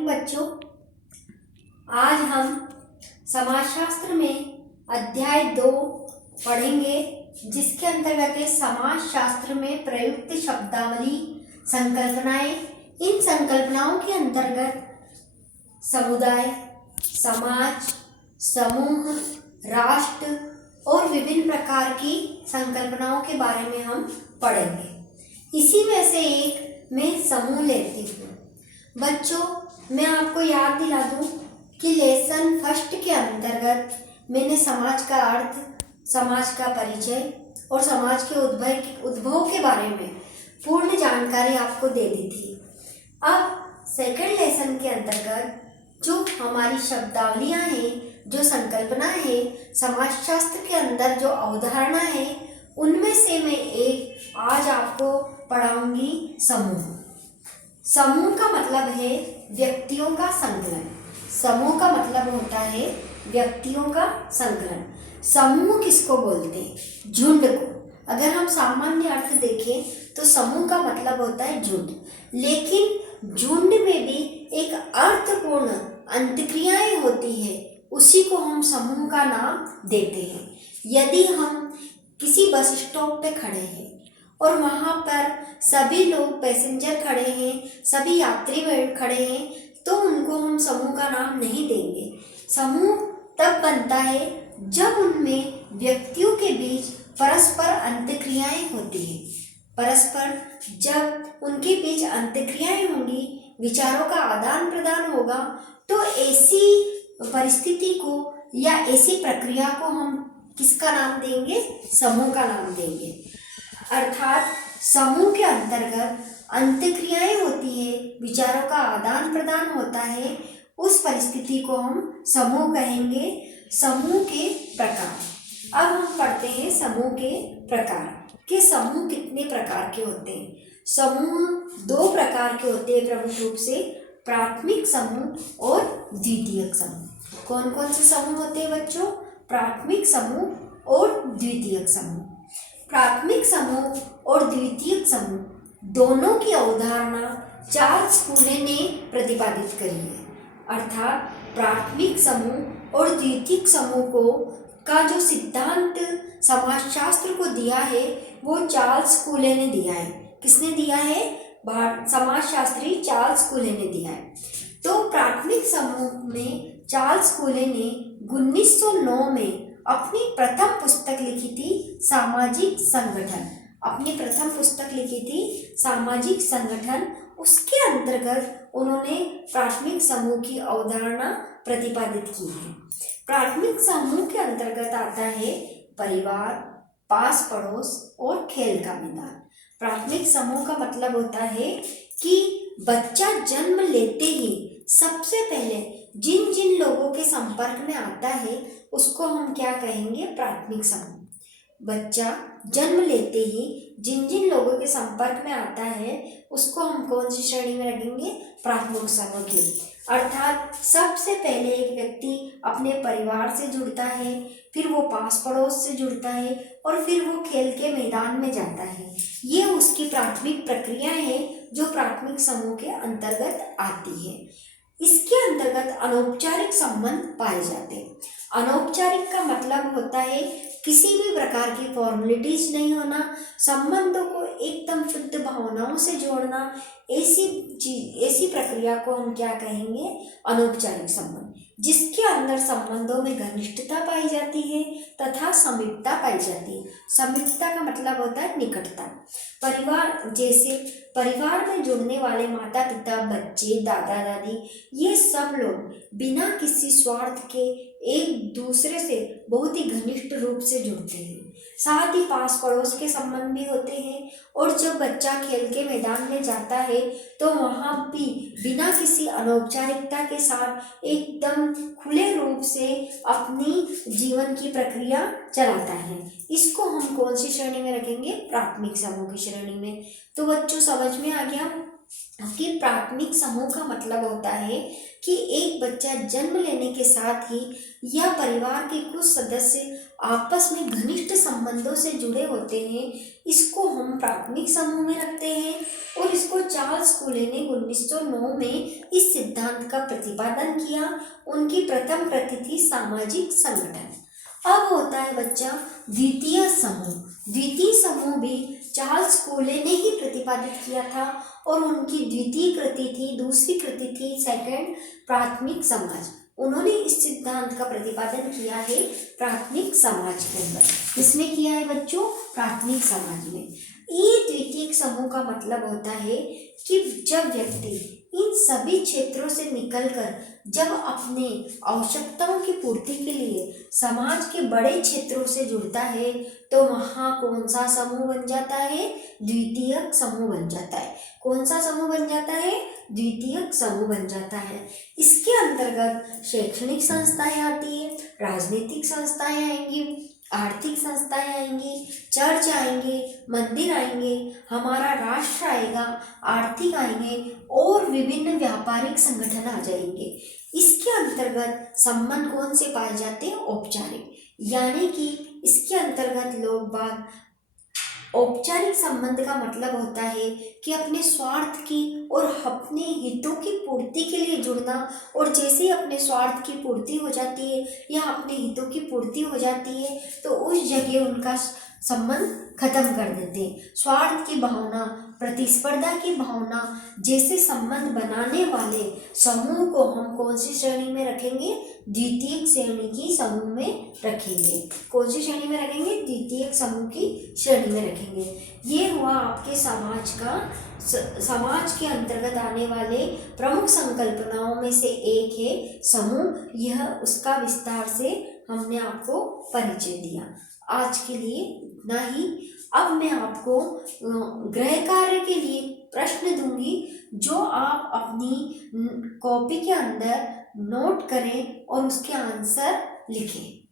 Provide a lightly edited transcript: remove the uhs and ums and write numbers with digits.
Morning बच्चों। आज हम समाजशास्त्र में अध्याय 2 पढ़ेंगे, जिसके अंतर्गत है समाजशास्त्र में प्रयुक्त शब्दावली संकल्पनाएं। इन संकल्पनाओं के अंतर्गत समुदाय, समाज, समूह, राष्ट्र और विभिन्न प्रकार की संकल्पनाओं के बारे में हम पढ़ेंगे। इसी में से एक मैं समूह लेती हूँ। बच्चों, मैं आपको याद दिला दूँ कि लेसन फर्स्ट के अंतर्गत मैंने समाज का अर्थ, समाज का परिचय और समाज के उद्भव के बारे में पूर्ण जानकारी आपको दे दी थी। अब सेकंड लेसन के अंतर्गत जो हमारी शब्दावलियाँ हैं, जो संकल्पना है, समाजशास्त्र के अंदर जो अवधारणा है, उनमें से मैं एक आज आपको पढ़ाऊंगी समूह। समूह का मतलब है व्यक्तियों का संकलन। समूह का मतलब होता है व्यक्तियों का संकलन। समूह किसको बोलते हैं? झुंड को। अगर हम सामान्य अर्थ देखें तो समूह का मतलब होता है झुंड, लेकिन झुंड में भी एक अर्थपूर्ण अंतक्रियाएं होती है, उसी को हम समूह का नाम देते हैं। यदि हम किसी बस स्टॉप पे खड़े हैं और वहाँ पर सभी लोग पैसेंजर खड़े हैं, सभी यात्री खड़े हैं, तो उनको हम समूह का नाम नहीं देंगे। समूह तब बनता है जब उनमें व्यक्तियों के बीच परस्पर अंतक्रियाएं होती हैं। परस्पर जब उनके बीच अंतक्रियाएं होंगी, विचारों का आदान प्रदान होगा, तो ऐसी परिस्थिति को या ऐसी प्रक्रिया को हम किसका नाम देंगे? समूह का नाम देंगे। अर्थात समूह के अंतर्गत अंतक्रियाएं होती है, विचारों का आदान प्रदान होता है, उस परिस्थिति को हम समूह कहेंगे। समूह के प्रकार। अब हम पढ़ते हैं समूह के प्रकार कि समूह कितने प्रकार के होते हैं। समूह 2 प्रकार के होते हैं प्रमुख रूप से, प्राथमिक समूह और द्वितीयक समूह। कौन कौन से समूह होते हैं बच्चों? प्राथमिक समूह और द्वितीयक समूह। प्राथमिक समूह और द्वितीयक समूह दोनों की अवधारणा चार्ल्स फूले ने प्रतिपादित करी है। अर्थात प्राथमिक समूह और द्वितीयक समूह का जो सिद्धांत समाजशास्त्र को दिया है, वो चार्ल्स फूले ने दिया है। किसने दिया है? समाजशास्त्री चार्ल्स फूले ने दिया है। तो प्राथमिक समूह में चार्ल्स फूले ने 1909 में अपनी प्रथम पुस्तक लिखी थी, सामाजिक संगठन। अपनी प्रथम पुस्तक लिखी थी, सामाजिक संगठन। उसके अंतर्गत उन्होंने प्राथमिक समूह की अवधारणा प्रतिपादित की है। प्राथमिक समूह के अंतर्गत आता है परिवार, पास पड़ोस और खेल का मैदान। प्राथमिक समूह का मतलब होता है कि बच्चा जन्म लेते ही सबसे पहले जिन जिन लोगों के संपर्क में आता है, उसको हम क्या कहेंगे? प्राथमिक समूह। बच्चा जन्म लेते ही जिन जिन लोगों के संपर्क में आता है, उसको हम कौन सी श्रेणी में रखेंगे? प्राथमिक समूह की। अर्थात सबसे पहले एक व्यक्ति अपने परिवार से जुड़ता है, फिर वो पास पड़ोस से जुड़ता है और फिर वो खेल के मैदान में जाता है। ये उसकी प्राथमिक प्रक्रिया है जो प्राथमिक समूह के अंतर्गत आती है। इसके अंतर्गत अनौपचारिक संबंध पाए जाते हैं। अनौपचारिक का मतलब होता है किसी भी प्रकार की फॉर्मेलिटीज नहीं होना, संबंधों को एकदम शुद्ध भावनाओं से जोड़ना। ऐसी प्रक्रिया को हम क्या कहेंगे? अनौपचारिक संबंध, जिसके अंदर संबंधों में घनिष्ठता पाई जाती है तथा समीपता पाई जाती है। समीपता का मतलब होता है निकटता। परिवार, जैसे परिवार में जुड़ने वाले माता पिता, बच्चे, दादा दादी, ये सब लोग बिना किसी स्वार्थ के एक दूसरे से बहुत ही घनिष्ठ रूप से जुड़ते हैं। साथ ही पास पड़ोस के संबंध भी होते हैं, और जब बच्चा खेल के मैदान में जाता है तो वहाँ भी बिना किसी अनौपचारिकता के साथ एकदम खुले रूप से अपनी जीवन की प्रक्रिया चलाता है। इसको हम कौन सी श्रेणी में रखेंगे? प्राथमिक समूह की श्रेणी में। तो बच्चों, समझ में आ गया कि प्राथमिक समूह का मतलब होता है कि एक बच्चा जन्म लेने के साथ ही या परिवार के कुछ सदस्य आपस में घनिष्ठ संबंधों से जुड़े होते हैं। इसको हम प्राथमिक समूह में रखते हैं और इसको चार्ल्स कूले ने 1909 में इस सिद्धांत का प्रतिपादन किया। उनकी प्रथम कृति थी सामाजिक संगठन। अब होता है बच्चा द्वितीय समूह। द्वितीय समूह भी चार्ल्स कूले ने ही प्रतिपादित किया था और उनकी दूसरी कृति थी सेकंड प्राथमिक समाज। उन्होंने इस सिद्धांत का प्रतिपादन किया है प्राथमिक समाज के अंदर। इसमें किया है बच्चों प्राथमिक समाज में। ये द्वितीयक समूह का मतलब होता है कि जब व्यक्ति इन सभी क्षेत्रों से निकलकर जब अपने आवश्यकताओं की पूर्ति के लिए समाज के बड़े क्षेत्रों से जुड़ता है तो वहाँ कौन सा समूह बन जाता है? द्वितीयक समूह बन जाता है। कौन सा समूह बन जाता है? द्वितीयक समूह बन जाता है। इसके अंतर्गत शैक्षणिक संस्थाएं आती है, राजनीतिक संस्थाएं आएंगी, आर्थिक संस्थाएं आएंगी, चर्च आएंगे, मंदिर आएंगे, हमारा राष्ट्र आएगा, आर्थिक आएंगे और विभिन्न व्यापारिक संगठन आ जाएंगे। इसके अंतर्गत संबंध कौन से पाए जाते हैं? औपचारिक। यानी कि इसके अंतर्गत लोग बाग औपचारिक संबंध का मतलब होता है कि अपने स्वार्थ की और अपने हितों की पूर्ति के लिए जुड़ना, और जैसे ही अपने स्वार्थ की पूर्ति हो जाती है या अपने हितों की पूर्ति हो जाती है तो उस जगह उनका संबंध खत्म कर देते हैं। स्वार्थ की भावना, प्रतिस्पर्धा की भावना जैसे संबंध बनाने वाले समूह को हम कौन सी श्रेणी में रखेंगे? द्वितीयक श्रेणी की समूह में रखेंगे। कौन सी श्रेणी में रखेंगे? द्वितीयक समूह की श्रेणी में रखेंगे। ये हुआ आपके समाज का समाज के अंतर्गत आने वाले प्रमुख संकल्पनाओं में से एक है समूह। यह उसका विस्तार से हमने आपको परिचय दिया। आज के लिए इतना ही। अब मैं आपको गृह कार्य के लिए प्रश्न दूंगी जो आप अपनी कॉपी के अंदर नोट करें और उसके आंसर लिखें।